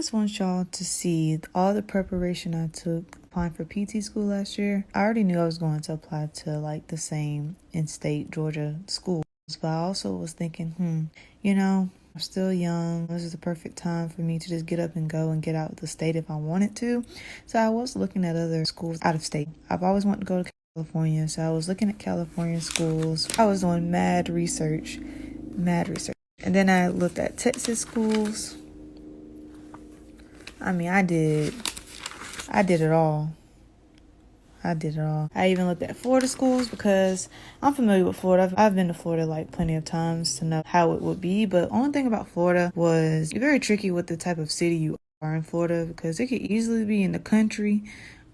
just want y'all to see all the preparation I took applying for PT school last year. I already knew I was going to apply to like the same in-state Georgia schools, but I also was thinking, I'm still young. This is the perfect time for me to just get up and go and get out of the state if I wanted to. So I was looking at other schools out of state. I've always wanted to go to California, so I was looking at California schools. I was doing mad research. And then I looked at Texas schools. I mean, I did it all. I even looked at Florida schools because I'm familiar with Florida. I've been to Florida like plenty of times to know how it would be. But only thing about Florida was very tricky with the type of city you are in Florida, because it could easily be in the country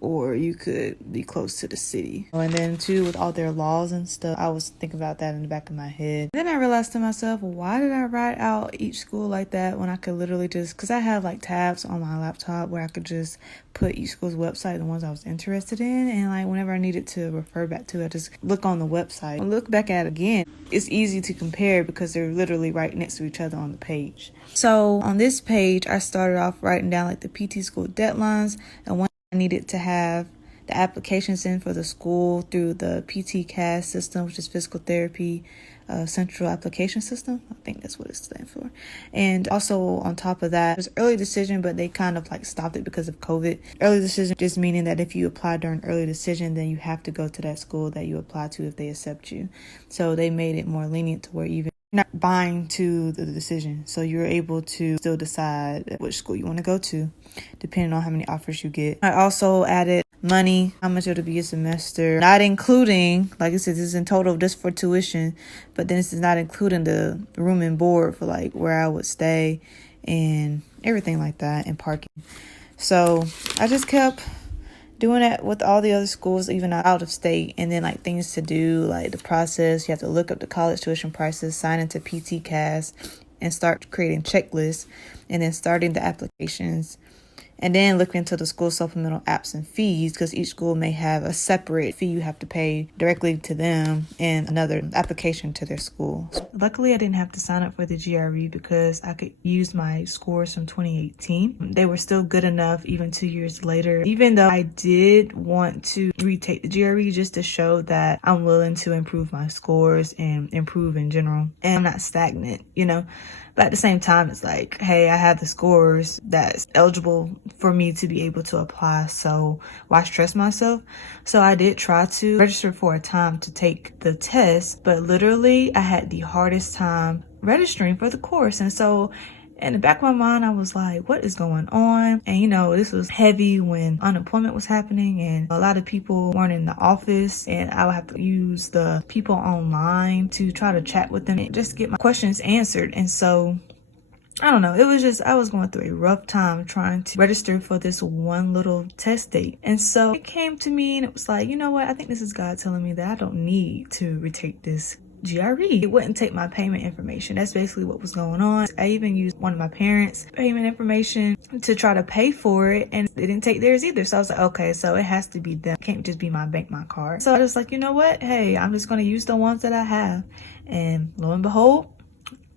or you could be close to the city. And then too, with all their laws and stuff, I was thinking about that in the back of my head. Then I realized to myself, why did I write out each school like that when I could literally just, because I have like tabs on my laptop where I could just put each school's website, the ones I was interested in, and like whenever I needed to refer back to it, I just look on the website and look back at it again. It's easy to compare because they're literally right next to each other on the page. So on this page, I started off writing down like the PT school deadlines and when I needed to have the applications in for the school through the PT CAS system, which is physical therapy central application system. I think that's what it stands for. And also on top of that, it was early decision, but they kind of like stopped it because of COVID. Early decision just meaning that if you apply during early decision, then you have to go to that school that you apply to if they accept you. So they made it more lenient to where even not bind to the decision. So you're able to still decide which school you want to go to, depending on how many offers you get. I also added money, how much it'll be a semester, not including, like I said, this is in total just for tuition, but then this is not including the room and board for like where I would stay and everything like that, and parking. So I just kept doing that with all the other schools, even out of state, and then like things to do, like the process. You have to look up the college tuition prices, sign into PT CAS, and start creating checklists, and then starting the applications. And then look into the school supplemental apps and fees, because each school may have a separate fee you have to pay directly to them and another application to their school. Luckily, I didn't have to sign up for the GRE because I could use my scores from 2018. They were still good enough even 2 years later, even though I did want to retake the GRE just to show that I'm willing to improve my scores and improve in general. And I'm not stagnant, But at the same time, it's like, hey, I have the scores that's eligible for me to be able to apply, so why stress myself? So I did try to register for a time to take the test, but literally I had the hardest time registering for the course. And so in the back of my mind, I was like, what is going on? And this was heavy when unemployment was happening and a lot of people weren't in the office, and I would have to use the people online to try to chat with them and just get my questions answered. And so I don't know, it was just, I was going through a rough time trying to register for this one little test date. And so it came to me and it was like, you know what? I think this is God telling me that I don't need to retake this GRE. It wouldn't take my payment information. That's basically what was going on. I even used one of my parents' payment information to try to pay for it, and they didn't take theirs either. So I was like, okay, so it has to be them. It can't just be my bank, my card. So I was like, you know what? Hey, I'm just going to use the ones that I have. And lo and behold,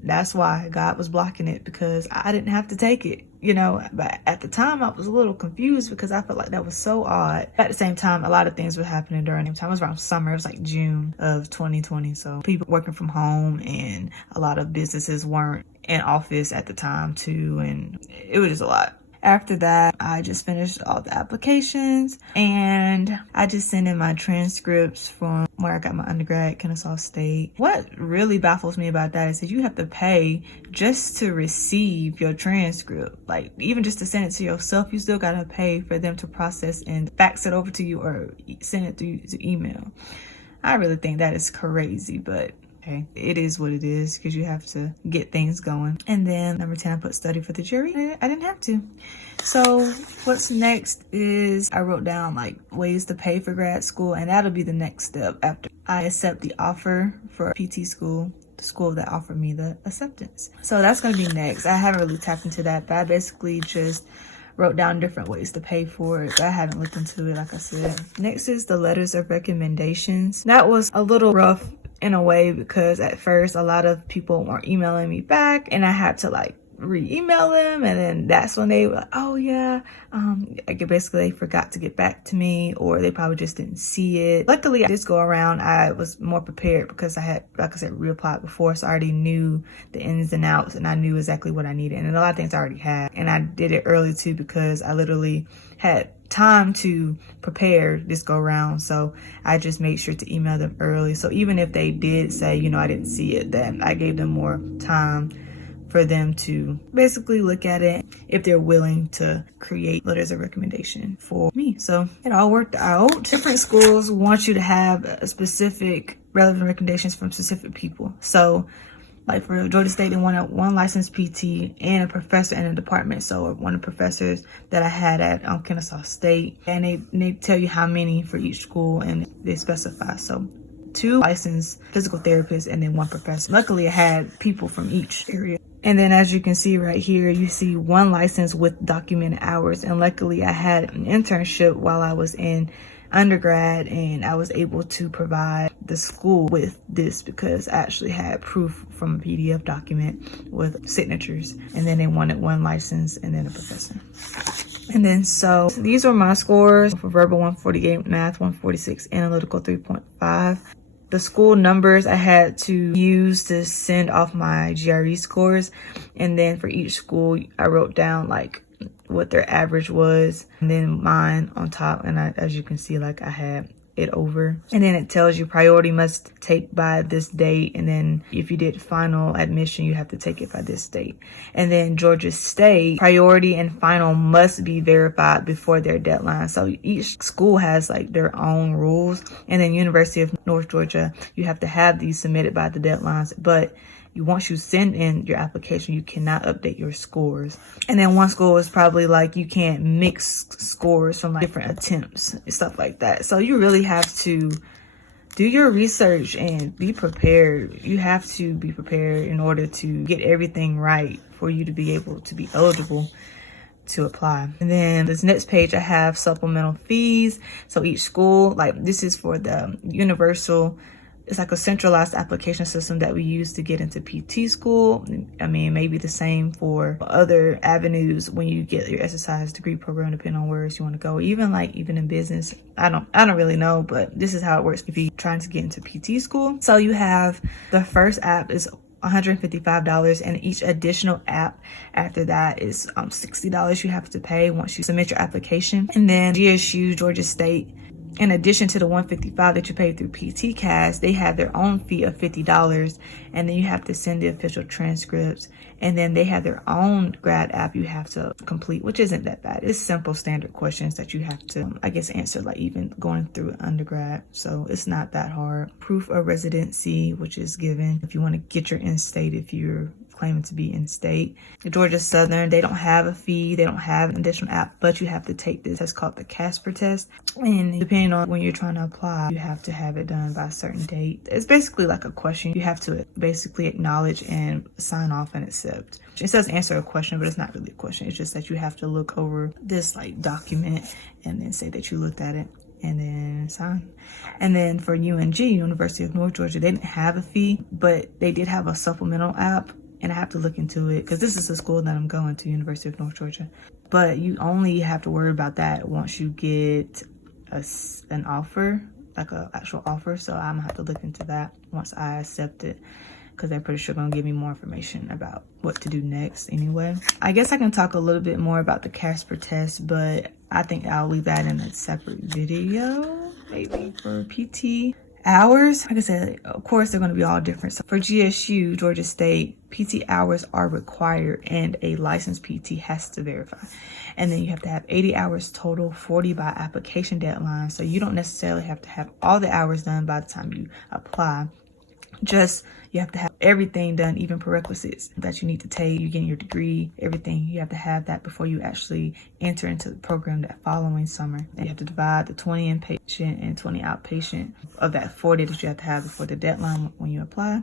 that's why God was blocking it, because I didn't have to take it, but at the time I was a little confused because I felt like that was so odd. At the same time, a lot of things were happening during the time. It was around summer. It was like June of 2020. So people working from home and a lot of businesses weren't in office at the time too. And it was just a lot. After that, I just finished all the applications and I just sent in my transcripts from where I got my undergrad, Kennesaw State. What really baffles me about that is that you have to pay just to receive your transcript. Like, even just to send it to yourself, you still gotta pay for them to process and fax it over to you or send it through to email. I really think that is crazy, but okay, it is what it is because you have to get things going. And then number 10, I put study for the jury. I didn't have to. So what's next is I wrote down like ways to pay for grad school, and that'll be the next step after I accept the offer for PT school, the school that offered me the acceptance. So that's going to be next. I haven't really tapped into that, but I basically just wrote down different ways to pay for it. I haven't looked into it, like I said. Next is the letters of recommendations. That was a little rough in a way because at first a lot of people weren't emailing me back, and I had to like re-email them, and then that's when they were like, oh yeah, basically they forgot to get back to me, or they probably just didn't see it. Luckily, this go around I was more prepared because I had, like I said, reapplied before, so I already knew the ins and outs, and I knew exactly what I needed, and a lot of things I already had. And I did it early too because I literally had time to prepare this go around, so I just made sure to email them early. So even if they did say, you know, I didn't see it, then I gave them more time for them to basically look at it if they're willing to create letters of recommendation for me. So it all worked out. Different schools want you to have a specific relevant recommendations from specific people. So like for Georgia State, they wanted one licensed PT and a professor in a department. So one of the professors that I had at Kennesaw State, and they tell you how many for each school, and they specify. So 2 licensed physical therapists and then 1 professor. Luckily, I had people from each area. And then as you can see right here, you see 1 license with documented hours. And luckily, I had an internship while I was in undergrad, and I was able to provide the school with this because I actually had proof from a PDF document with signatures. And then they wanted 1 license and then a professor. And then so these are my scores for verbal 148, math 146, analytical 3.5. The school numbers I had to use to send off my GRE scores. And then for each school, I wrote down like what their average was, and then mine on top. And as you can see, like I had it over. And then it tells you priority must take by this date. And then if you did final admission, you have to take it by this date. And then Georgia State, priority and final must be verified before their deadline. So each school has like their own rules. And then University of North Georgia, you have to have these submitted by the deadlines. But once you send in your application, you cannot update your scores. And then one school is probably like you can't mix scores from like different attempts and stuff like that. So you really have to do your research and be prepared. You have to be prepared in order to get everything right for you to be able to be eligible to apply. And then this next page, I have supplemental fees. So each school, like this is for the universal, it's like a centralized application system that we use to get into PT school. I mean, maybe the same for other avenues when you get your exercise degree program, depending on where else you want to go. Even in business, I don't really know, but this is how it works if you're trying to get into PT school. So you have the first app is $155, and each additional app after that is $60 you have to pay once you submit your application. And then GSU, Georgia State, in addition to the $155 that you pay through PT Cast, they have their own fee of $50, and then you have to send the official transcripts. And then they have their own grad app you have to complete, which isn't that bad. It's simple standard questions that you have to, answer, like even going through undergrad. So it's not that hard. Proof of residency, which is given if you want to get your in-state, if you're claiming to be in state. Georgia Southern, they don't have a fee, they don't have an additional app, but you have to take this test called the Casper test. And depending on when you're trying to apply, you have to have it done by a certain date. It's basically like a question. You have to basically acknowledge and sign off and accept. It says answer a question, but it's not really a question. It's just that you have to look over this document and then say that you looked at it and then sign. And then for UNG, University of North Georgia, they didn't have a fee, but they did have a supplemental app. And I have to look into it because this is the school that I'm going to, University of North Georgia. But you only have to worry about that once you get an offer, like an actual offer. So I'm gonna have to look into that once I accept it, because they're pretty sure gonna give me more information about what to do next anyway. I guess I can talk a little bit more about the Casper test, but I think I'll leave that in a separate video, maybe for PT. Hours, like I said, of course, they're going to be all different. So for GSU, Georgia State, PT hours are required and a licensed PT has to verify. And then you have to have 80 hours total, 40 by application deadline. So you don't necessarily have to have all the hours done by the time you apply. Just you have to have everything done, even prerequisites that you need to take. You get your degree, everything. You have to have that before you actually enter into the program that following summer. And you have to divide the 20 inpatient and 20 outpatient of that 40 that you have to have before the deadline when you apply.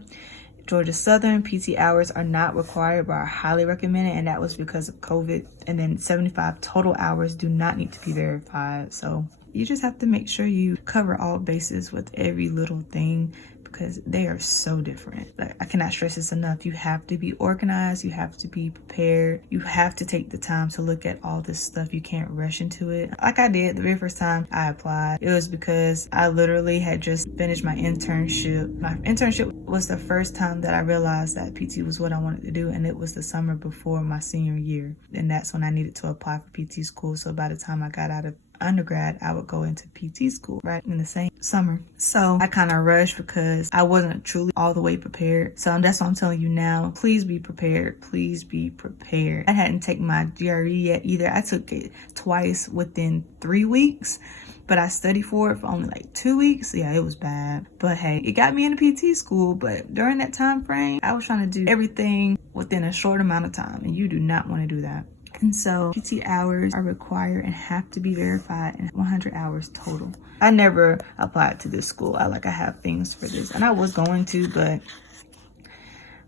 Georgia Southern, PT hours are not required but are highly recommended, and that was because of COVID. And then 75 total hours do not need to be verified. So you just have to make sure you cover all bases with every little thing, because they are so different. Like, I cannot stress this enough. You have to be organized. You have to be prepared. You have to take the time to look at all this stuff. You can't rush into it. Like I did the very first time I applied. It was because I literally had just finished my internship. My internship was the first time that I realized that PT was what I wanted to do, and it was the summer before my senior year. And that's when I needed to apply for PT school. So by the time I got out of undergrad, I would go into PT school right in the same summer. So I kind of rushed because I wasn't truly all the way prepared. So that's what I'm telling you now. Please be prepared. Please be prepared. I hadn't taken my GRE yet either. I took it twice within 3 weeks, but I studied for it for only like 2 weeks. Yeah, it was bad. But hey, it got me into PT school. But during that time frame, I was trying to do everything within a short amount of time, and you do not want to do that. And so PT hours are required and have to be verified in 100 hours total. I never applied to this school. I have things for this, and I was going to, but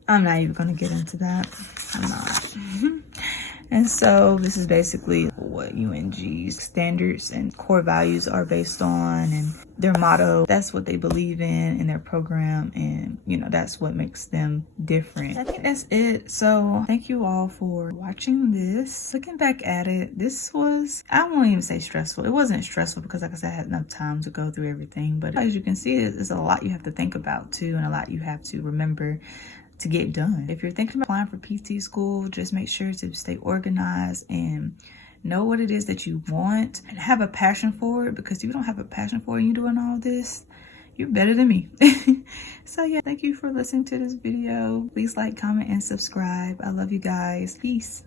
I'm not even going to get into that. I'm not. And so this is basically what UNG's standards and core values are based on, and their motto. That's what they believe in their program, and that's what makes them different. I think that's it. So thank you all for watching this. Looking back at it, this was, I won't even say stressful. It wasn't stressful because, like I said, I had enough time to go through everything. But as you can see, there's a lot you have to think about too, and a lot you have to remember to get done. If you're thinking about applying for PT school, just make sure to stay organized and know what it is that you want and have a passion for it, because if you don't have a passion for it and you're doing all this, you're better than me. So yeah, thank you for listening to this video. Please like, comment, and subscribe. I love you guys. Peace.